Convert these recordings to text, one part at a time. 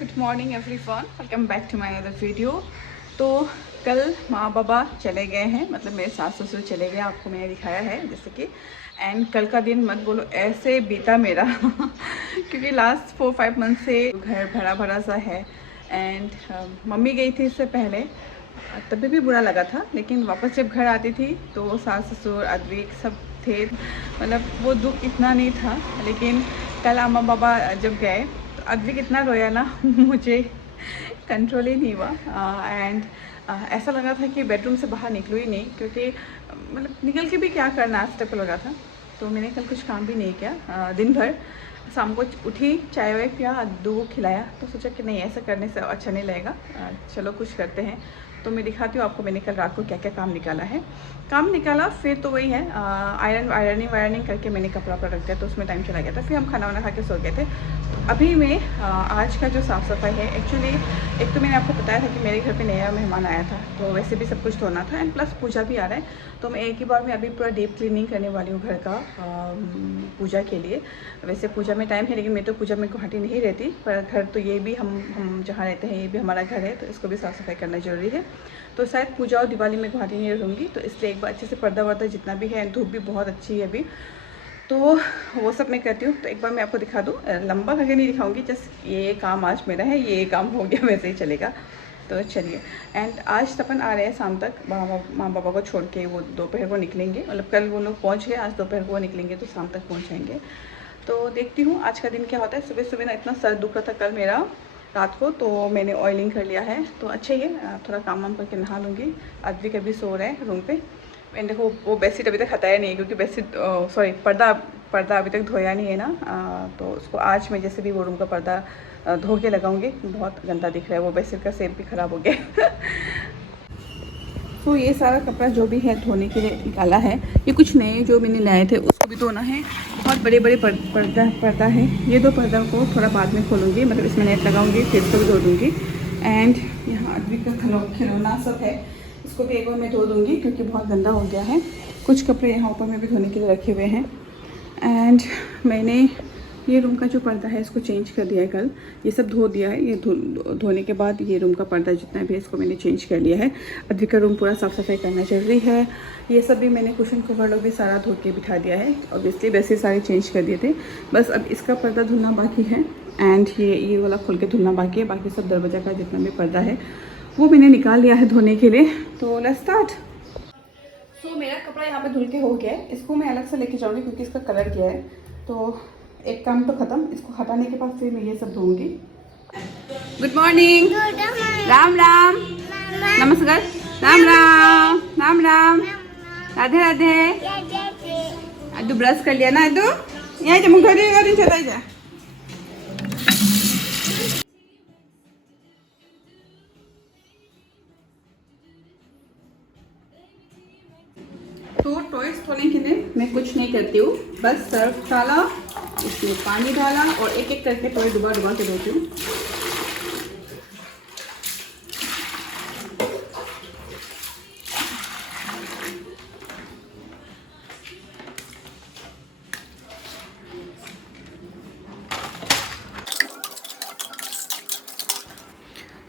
Good morning everyone, welcome back to my other video. तो कल माँ बाबा चले गए हैं, मतलब मेरे सास ससुर चले गए, आपको मैंने दिखाया है जैसे कि। एंड कल का दिन मत बोलो ऐसे बीता मेरा क्योंकि लास्ट 4-5 मंथ से घर भरा भरा सा है। एंड मम्मी गई थी इससे पहले, तभी भी बुरा लगा था, लेकिन वापस जब घर आती थी तो सास ससुर अद्विक सब थे, मतलब वो दुख इतना नहीं था। लेकिन कल अम्मा बाबा जब गए तो अद्विक इतना रोया ना मुझे कंट्रोल ही नहीं हुआ। एंड ऐसा लगा था कि बेडरूम से बाहर निकलूँ ही नहीं, क्योंकि मतलब निकल के भी क्या करना, इस टाइप लगा था। तो मैंने कल कुछ काम भी नहीं किया दिन भर। शाम को उठी, चाय वाय पिया, दूध खिलाया, तो सोचा कि नहीं ऐसा करने से अच्छा नहीं लगेगा, चलो कुछ करते हैं। तो मैं दिखाती हूँ आपको मैंने कल रात को क्या क्या काम निकाला है। काम निकाला फिर तो वही है, आयरनिंग वायरनिंग करके मैंने कपड़ा वपड़ा रख दिया, तो उसमें टाइम चला गया था। फिर हम खाना वाना खा के सो गए थे। तो अभी मैं आज का जो साफ़ सफाई है, एक्चुअली एक तो मैंने आपको बताया था कि मेरे घर पे नया मेहमान आया था, तो वैसे भी सब कुछ धोना था। एंड प्लस पूजा भी आ रहा है, तो मैं एक ही बार में अभी पूरा डीप क्लीनिंग करने वाली हूँ घर का पूजा के लिए। वैसे पूजा में टाइम है, लेकिन मैं तो पूजा में गुवाहाटी नहीं रहती, पर घर तो ये भी हम जहाँ रहते हैं ये भी हमारा घर है, तो इसको भी साफ़ सफाई करना ज़रूरी है। तो शायद पूजा और दिवाली में गुवाहाटी नहीं रहूँगी, तो इसलिए एक बार अच्छे से पर्दा वर्दा जितना भी है, धूप भी बहुत अच्छी है अभी, तो वो सब मैं करती हूँ। तो एक बार मैं आपको दिखा दूँ, लंबा करके नहीं दिखाऊंगी, जस्ट ये काम आज मेरा है, ये काम हो गया वैसे ही चलेगा। तो चलिए। एंड आज तपन आ रहे हैं शाम तक, माँ बाबा को छोड़ के वो दोपहर को निकलेंगे, मतलब कल वो लोग पहुँच गए, आज दोपहर को वो निकलेंगे, तो शाम तक पहुँचेंगे। तो देखती हूँ आज का दिन क्या होता है। सुबह सुबह ना इतना सर दुख रहा था कल मेरा रात को, तो मैंने ऑयलिंग कर लिया है, तो अच्छा ही है। थोड़ा काम वाम करके नहा लूँगी। आज भी कभी सो रहे हैं रूम पे। मैंने देखो वो बेडशीट अभी तक हटाया नहीं है, क्योंकि बेडशीट सॉरी पर्दा पर्दा अभी तक धोया नहीं है ना, तो उसको आज मैं जैसे भी वो रूम का पर्दा धो के लगाऊंगी। बहुत गंदा दिख रहा है, वो बेडशीट का शेप भी ख़राब हो गया तो ये सारा कपड़ा जो भी है धोने के लिए निकाला है। ये कुछ नए जो मैंने लाए थे उसको भी धोना है। बहुत बड़े बड़े पर्दा है। ये दो पर्दा को थोड़ा बाद में खोलूँगी, मतलब इसमें नेट लगाऊंगी, फिर इसको भी धो दूँगी। एंड यहाँ आदमी का खिलौना सब है, इसको भी एक बार मैं धो दूँगी, क्योंकि बहुत गंदा हो गया है। कुछ कपड़े यहाँ ऊपर में भी धोने के लिए रखे हुए हैं। एंड मैंने ये रूम का जो पर्दा है इसको चेंज कर दिया है कल, ये सब धो दिया है। ये धोने के बाद ये रूम का पर्दा जितना भी है इसको मैंने चेंज कर लिया है। अभी का रूम पूरा साफ़ सफाई करना जरूरी है। ये सब भी मैंने कुशन कवर लोग भी सारा धो के बिठा दिया है, ऑब्वियसली वैसे सारे चेंज कर दिए थे। बस अब इसका पर्दा धुलना बाकी है, एंड ये वाला खोल के धुलना बाकी है। बाकी सब दरवाजा का जितना भी पर्दा है वो मैंने निकाल लिया है धोने के लिए। तो लेट्स स्टार्ट। तो मेरा कपड़ा यहाँ पे धुल के हो गया है, इसको मैं अलग से लेके जाऊँगी क्योंकि इसका कलर गया है। तो एक काम तो ख़त्म, इसको हटाने के बाद फिर मैं ये सब धोऊंगी। गुड मॉर्निंग, राम राम, नमस्कार, राम राम, राम राम, राधे राधे। अदू ब्रश कर लिया ना अदू? यहाँ मुँह धोरी चला जा। तो टॉयज धोने के लिए मैं कुछ नहीं करती हूँ, बस सर्फ डाला, उसमें पानी डाला और एक एक करके टॉय डुबा डुबा के धोती हूँ।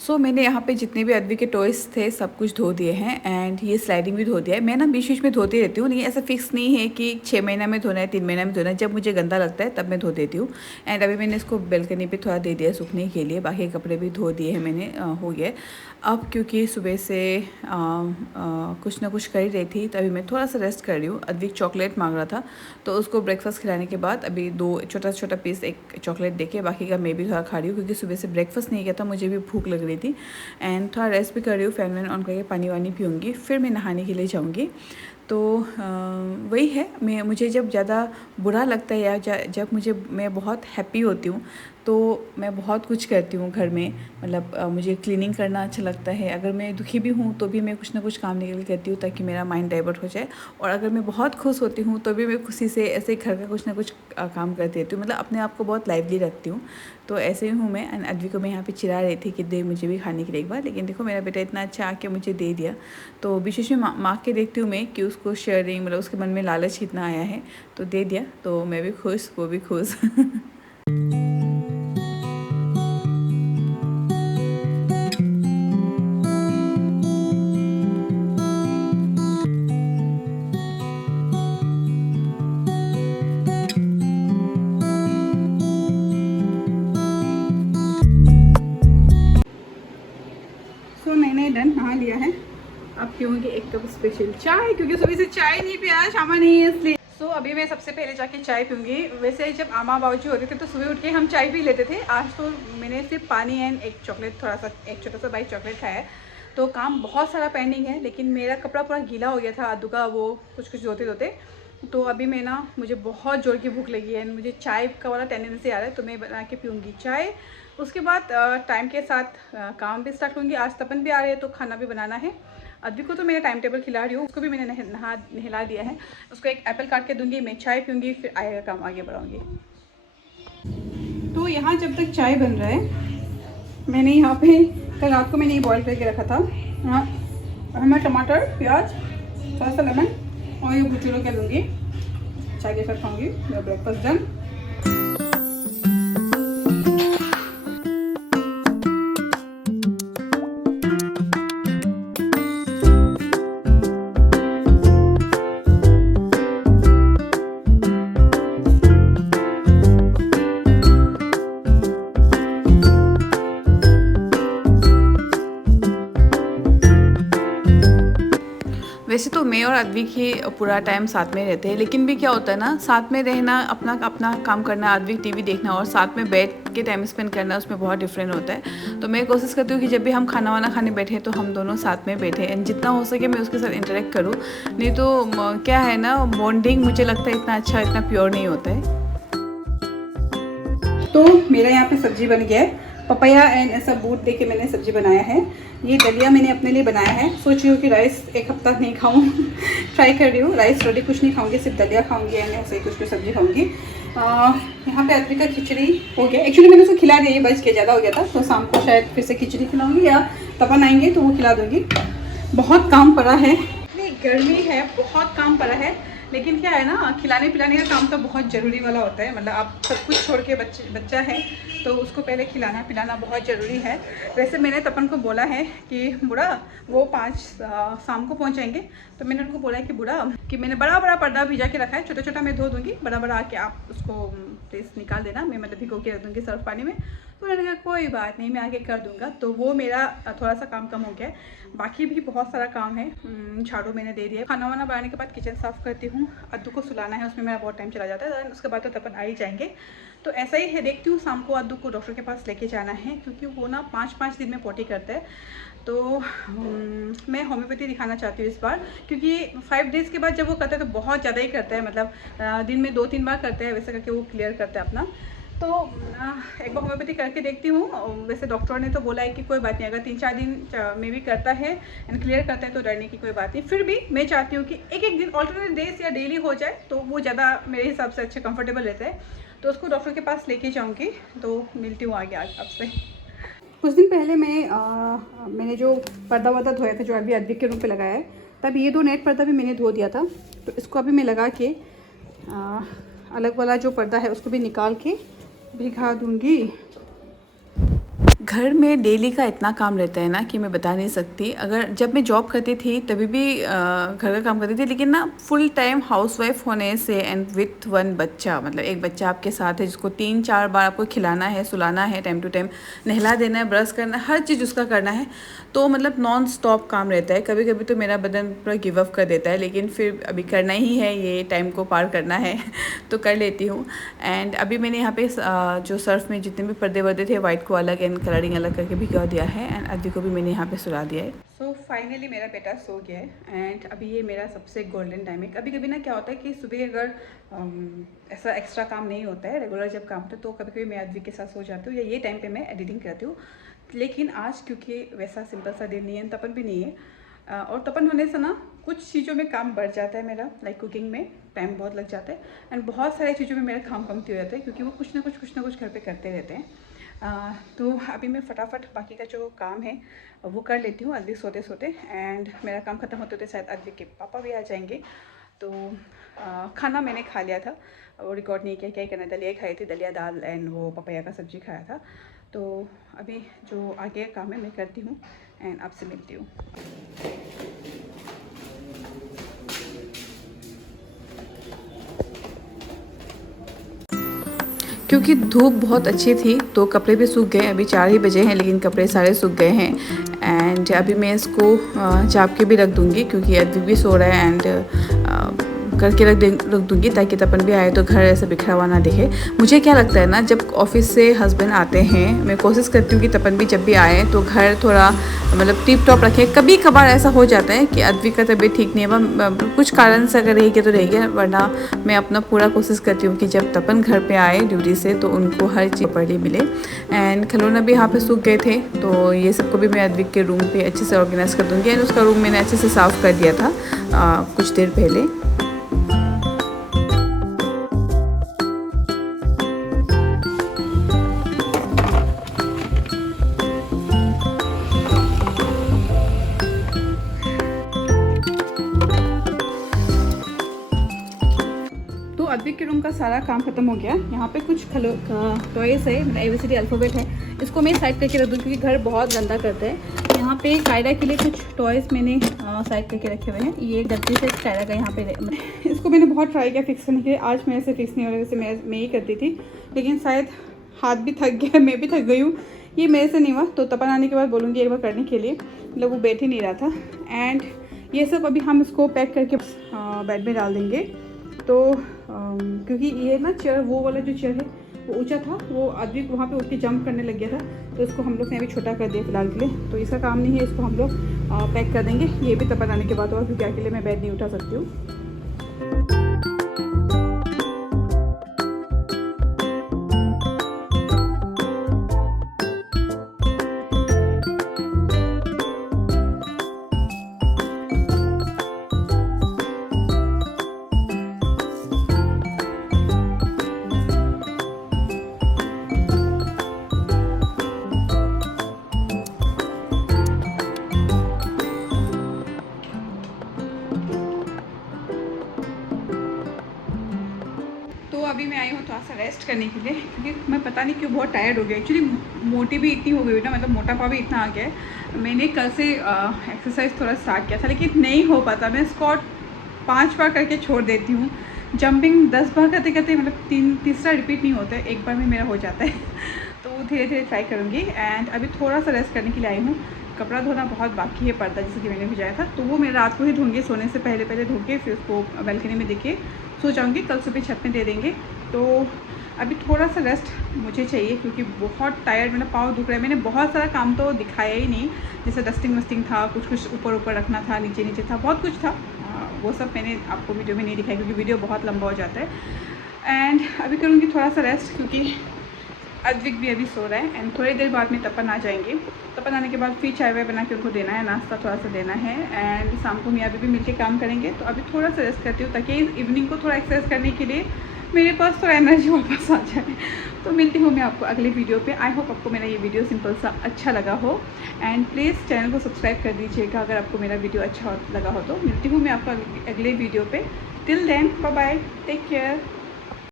सो मैंने यहाँ पे जितने भी अद्वी के टॉयज़ थे सब कुछ धो दिए हैं। एंड ये स्लाइडिंग भी धो दिया है। मैं ना बीच बीच में धोती रहती हूँ, लेकिन ऐसा फिक्स नहीं है कि 6 महीना में धोना है, 3 महीना में धोना है। जब मुझे गंदा लगता है तब मैं धो देती हूँ। एंड अभी मैंने इसको बेलकनी पे थोड़ा दे दिया सूखने के लिए, बाकी कपड़े भी धो दिए हैं मैंने, हो गया। अब क्योंकि सुबह से कुछ ना कुछ कर ही रही थी, तो अभी मैं थोड़ा सा रेस्ट कर रही हूँ। अद्विक चॉकलेट मांग रहा था, तो उसको ब्रेकफास्ट खिलाने के बाद अभी 2 छोटा छोटा पीस एक चॉकलेट देके, बाकी का मैं भी थोड़ा खा रही हूँ, क्योंकि सुबह से ब्रेकफास्ट नहीं किया था, मुझे भी भूख लग रही थी। एंड थोड़ा रेस्ट भी कर रही हूँ, फैन वैन ऑन करके पानी वानी पीऊँगी, फिर मैं नहाने के लिए जाऊँगी। तो वही है, मुझे जब ज़्यादा बुरा लगता है या जब मैं बहुत हैप्पी होती हूँ, तो मैं बहुत कुछ करती हूँ घर में। मतलब मुझे क्लीनिंग करना अच्छा लगता है। अगर मैं दुखी भी हूँ तो भी मैं कुछ ना कुछ काम निकल करती हूँ, ताकि मेरा माइंड डाइवर्ट हो जाए। और अगर मैं बहुत खुश होती हूँ तो भी मैं खुशी से ऐसे घर का कुछ ना कुछ काम करती रहती हूँ, मतलब अपने आप को बहुत लाइवली रखती हूँ। तो ऐसे ही हूँ मैं। एंड अद्वी को मैं यहाँ पे चिढ़ा रही थी कि दे मुझे भी खाने के लिए एक बार, लेकिन देखो मेरा बेटा इतना अच्छा आके मुझे दे दिया। तो बीच में माँ के देखती हूँ मैं कि उसको शेयरिंग, मतलब उसके मन में लालच कितना आया है, तो दे दिया, तो मैं भी खुश, वो भी खुश नहा लिया है, अब पीऊँगी एक कप स्पेशल चाय, क्योंकि सुबह से चाय नहीं पिया, शामा नहीं है इसलिए। सो अभी मैं सबसे पहले जाके चाय पीऊँगी। वैसे जब आमा बाबूजी होते थे तो सुबह उठ के हम चाय पी लेते थे। आज तो मैंने सिर्फ पानी एंड एक चॉकलेट, थोड़ा सा एक छोटा सा बाइट चॉकलेट खाया है। तो काम बहुत सारा पेंडिंग है, लेकिन मेरा कपड़ा पूरा गीला हो गया था आदू का, वो कुछ धोते धोते। तो अभी मैं ना, मुझे बहुत ज़ोर की भूख लगी है, मुझे चाय का वाला टेंडेंसी आ रहा है, तो मैं बना के पीऊँगी चाय। उसके बाद टाइम के साथ काम भी स्टार्ट करूँगी। आज तपन भी आ रहे हैं तो खाना भी बनाना है। अभी को तो मैंने टाइम टेबल खिला रही हूँ, उसको भी मैंने नहला दिया है। उसको एक एप्पल काट के दूंगी, मैं चाय पीऊँगी, फिर आएगा काम आगे बढ़ाऊँगी। तो यहाँ जब तक चाय बन रहा है, मैंने यहाँ पे कल रात को मैंने ये बॉईल करके रखा था। यहाँ मैं टमाटर, प्याज, थोड़ा सा लेमन और ये भुजिया के लूँगी, चाय के साथ खाऊँगी। मेरा ब्रेकफास्ट डन। वैसे तो मैं और अद्विक ही पूरा टाइम साथ में रहते हैं, लेकिन भी क्या होता है ना, साथ में रहना, अपना अपना काम करना, अद्विक टीवी देखना और साथ में बैठ के टाइम स्पेंड करना, उसमें बहुत डिफरेंट होता है। तो मैं कोशिश करती हूँ कि जब भी हम खाना वाना खाने बैठे तो हम दोनों साथ में बैठे एंड जितना हो सके मैं उसके साथ इंटरेक्ट करूँ। नहीं तो क्या है ना, बॉन्डिंग मुझे लगता है इतना अच्छा, इतना प्योर नहीं होता है। तो मेरा यहाँ पे सब्जी बन गया है, पपाया एंड ऐसा बूट दे के मैंने सब्जी बनाया है। ये दलिया मैंने अपने लिए बनाया है। सोच रही हूँ कि राइस एक हफ्ता नहीं खाऊँ ट्राई कर रही हूँ, राइस रोटी कुछ नहीं खाऊंगी, सिर्फ दलिया खाऊंगी एंड ऐसे ही कुछ सब्जी खाऊंगी। यहाँ पे अद्विक का खिचड़ी हो गया। एक्चुअली मैंने उसको खिला दिया, ये बच के ज़्यादा हो गया था, तो शाम को शायद फिर से खिचड़ी खिलाऊंगी या तपन आएंगे तो वो खिला दूँगी। बहुत काम पड़ा है, इतनी गर्मी है, बहुत काम पड़ा है। लेकिन क्या है ना, खिलाने पिलाने का काम तो बहुत ज़रूरी वाला होता है। मतलब आप सब कुछ छोड़ के बच्चा है तो उसको पहले खिलाना पिलाना बहुत ज़रूरी है। वैसे मैंने तपन को बोला है कि बुढ़ा, वो 5 शाम को पहुंचेंगे, तो मैंने उनको बोला है कि बुढ़ा, कि मैंने बड़ा बड़ा पर्दा भिजा के रखा है, छोटा छोटा मैं धो दूँगी, बड़ा बड़ा आके आप उसको प्लीज़ निकाल देना, मैं मतलब भिगो के रख दूँगी सर्फ पानी में। तो उन्होंने कहा कोई बात नहीं, मैं आके कर दूँगा। तो वो मेरा थोड़ा सा काम कम हो गया है। बाकी भी बहुत सारा काम है, झाड़ू मैंने दे दिया। खाना वाना बनाने के बाद किचन साफ़ करती हूँ, अद्दू को सुलाना है, उसमें मेरा बहुत टाइम चला जाता है। उसके बाद तो तपन आ ही जाएंगे। तो ऐसा ही है, देखती हूँ शाम को अद्दू को डॉक्टर के पास लेके जाना है, क्योंकि वो ना 5-5 दिन में पोटी करता है। तो मैं होम्योपैथी दिखाना चाहती हूँ इस बार, क्योंकि 5 डेज़ के बाद जब वो करता है तो बहुत ज़्यादा ही करता है, मतलब दिन में 2-3 बार करता है, वैसे करके वो क्लियर करता है अपना। तो एक बार होम्योपैथी करके देखती हूँ। वैसे डॉक्टर ने तो बोला है कि कोई बात नहीं, अगर 3-4 दिन में भी करता है एंड क्लियर करता है तो डरने की कोई बात नहीं। फिर भी मैं चाहती हूँ कि एक दिन ऑल्टरनेट डेज या डेली हो जाए तो वो ज़्यादा मेरे हिसाब से अच्छा कंफर्टेबल रहता है। तो उसको डॉक्टर के पास लेके जाऊँगी। तो मिलती हूँ आगे आपसे। कुछ दिन पहले मैंने जो पर्दा वर्दा धोया था, जो अभी अद्विक के रूम पे लगाया है, तब ये 2 नेट पर्दा भी मैंने धो दिया था। तो इसको अभी मैं लगा के अलग वाला जो पर्दा है उसको भी निकाल के भिगा दूँगी। घर में डेली का इतना काम रहता है ना कि मैं बता नहीं सकती। अगर जब मैं जॉब करती थी तभी भी घर का काम करती थी, लेकिन ना फुल टाइम हाउसवाइफ होने से एंड विथ 1 बच्चा, मतलब एक बच्चा आपके साथ है जिसको 3-4 बार आपको खिलाना है, सुलाना है, टाइम टू टाइम नहला देना है, ब्रश करना है, हर चीज़ उसका करना है। तो मतलब नॉन स्टॉप काम रहता है। कभी कभी तो मेरा बदन पूरा गिव अप कर देता है, लेकिन फिर अभी करना ही है, ये टाइम को पार करना है तो कर लेती हूँ। एंड अभी मैंने यहाँ पे जो सर्फ में जितने भी पर्दे वर्दे थे, वाइट को अलग एंड कलरिंग अलग करके भिगा दिया है एंड अद्विक को भी मैंने यहाँ पे सुला दिया है। सो फाइनली मेरा बेटा सो गया है एंड अभी ये मेरा सबसे गोल्डन टाइम है। कभी कभी ना क्या होता है कि सुबह अगर ऐसा एक्स्ट्रा काम नहीं होता है, रेगुलर जब काम होता है, तो कभी कभी मैं अद्विक के साथ सो जाती हूँ या ये टाइम पे मैं एडिटिंग करती हूँ। लेकिन आज क्योंकि वैसा सिंपल सा दिन नहीं है, तपन भी नहीं है और तपन होने से ना कुछ चीज़ों में काम बढ़ जाता है मेरा, लाइक कुकिंग में टाइम बहुत लग जाता है एंड बहुत सारी चीज़ों में मेरा काम कमती हो जाता है, क्योंकि वो कुछ ना कुछ घर पे करते रहते हैं। तो अभी मैं फटाफट बाकी का जो काम है वो कर लेती हूँ अद्विक सोते सोते, एंड मेरा काम ख़त्म होते होते शायद अद्विक के पापा भी आ जाएंगे। तो खाना मैंने खा लिया था, वो रिकॉर्ड नहीं किया, क्या करना, दलिया खाई थी, दलिया दाल एंड वो पपाया का सब्जी खाया था। तो अभी जो आगे का काम है मैं करती हूँ एंड आपसे मिलती हूँ। क्योंकि धूप बहुत अच्छी थी तो कपड़े भी सूख गए। अभी 4 ही बजे हैं लेकिन कपड़े सारे सूख गए हैं। एंड अभी मैं इसको चाप के भी रख दूँगी क्योंकि अभी भी सो रहा है। एंड करके रख दूँगी ताकि तपन भी आए तो घर ऐसा बिखरा हुआ ना दिखे। मुझे क्या लगता है ना, जब ऑफिस से हस्बैंड आते हैं मैं कोशिश करती हूँ कि तपन भी जब भी आए तो घर थोड़ा मतलब टिप टॉप रखें। कभी कभार ऐसा हो जाता है कि अद्विक का तबीयत ठीक नहीं है, कुछ कारण से अगर रहेगी तो रहेगी, वरना मैं अपना पूरा कोशिश करती हूँ कि जब तपन घर पे आए ड्यूटी से तो उनको हर चीज़ प्रॉपर्ली मिले। एंड खिलौना भी यहाँ पे सूख गए थे तो ये सबको भी मैं अद्विक के रूम पे अच्छे से ऑर्गेनाइज़ कर दूँगी। एंड उसका रूम मैंने अच्छे से साफ़ कर दिया था कुछ देर पहले। अद्विक के रूम का सारा काम खत्म हो गया। यहाँ पे कुछ टॉयस है, मतलब ABCD अल्फ़ाबेट है, इसको मैं साइड करके रख दूँ क्योंकि घर बहुत गंदा करते हैं। यहाँ पे कायरा के लिए कुछ टॉयस मैंने साइड करके रखे हुए हैं। ये गलती से कायरा का यहाँ पे इसको मैंने बहुत ट्राई किया फिक्स करने के लिए। आज मेरे से फिक्स नहीं हो रहा, वैसे मैं ही करती थी लेकिन शायद हाथ भी थक गया, मैं भी थक गई हूँ, ये मेरे से नहीं हुआ। तो तपन आने के बाद बोलूँगी एक बार करने के लिए, मतलब वो बैठ ही नहीं रहा था। एंड ये सब अभी हम इसको पैक करके बेड में डाल देंगे। तो क्योंकि ये ना चेयर, वो वाला जो चेयर है वो ऊंचा था, वो अद्विक वहाँ पे उठ के जंप करने लग गया था तो इसको हम लोग ने अभी छोटा कर दिया फिलहाल के लिए। तो इसका काम नहीं है, इसको हम लोग पैक कर देंगे। ये भी तपन आने के बाद होगा क्योंकि अकेले मैं बेड नहीं उठा सकती हूँ। अभी मैं आई हूँ थोड़ा सा रेस्ट करने के लिए क्योंकि मैं पता नहीं क्यों बहुत टायर्ड हो गई। एक्चुअली मोटी भी इतनी हो गई ना, मतलब मोटापा भी इतना आ गया है। मैंने कल से एक्सरसाइज थोड़ा स्टार्ट किया था लेकिन नहीं हो पाता। मैं स्क्वाट 5 बार करके छोड़ देती हूँ, जंपिंग 10 बार करते करते मतलब तीसरा रिपीट नहीं होता है, एक बार में मेरा हो जाता है। तो धीरे धीरे ट्राई करूँगी। एंड अभी थोड़ा सा रेस्ट करने के लिए आई हूँ। कपड़ा धोना बहुत बाकी है, पर्दा जैसे कि मैंने भिजाया था तो वो मैं रात को ही धोंगी, सोने से पहले धो के फिर उसको बालकनी में देके सो जाऊँगी। कल सुबह छत में दे देंगे। तो अभी थोड़ा सा रेस्ट मुझे चाहिए क्योंकि बहुत टायर्ड, मेरा पाँव दुख रहा है। मैंने बहुत सारा काम तो दिखाया ही नहीं, जैसे डस्टिंग वस्टिंग था, कुछ ऊपर रखना था, नीचे था, बहुत कुछ था। वो सब मैंने आपको वीडियो में नहीं दिखाया क्योंकि वीडियो बहुत लंबा हो जाता है। एंड अभी करूँगी थोड़ा सा रेस्ट क्योंकि अद्विक भी अभी सो रहा है। एंड थोड़ी देर बाद में तपन आ जाएंगे। तपन आने के बाद फिर चाय वाय बना के उनको देना है, नाश्ता थोड़ा सा देना है। एंड शाम को मियाँ भी मिलके काम करेंगे। तो अभी थोड़ा सा रेस्ट करती हूँ ताकि इवनिंग को थोड़ा एक्सरसाइज करने के लिए मेरे पास थोड़ा एनर्जी वापस आ जाए। तो मिलती हूँ मैं आपको अगले वीडियो पे। आई होप आपको मेरा ये वीडियो सिंपल सा अच्छा लगा हो। एंड प्लीज़ चैनल को सब्सक्राइब कर दीजिएगा अगर आपको मेरा वीडियो अच्छा लगा हो। तो मिलती हूँ मैं आपको अगले वीडियो पे। Till then bye bye, take care.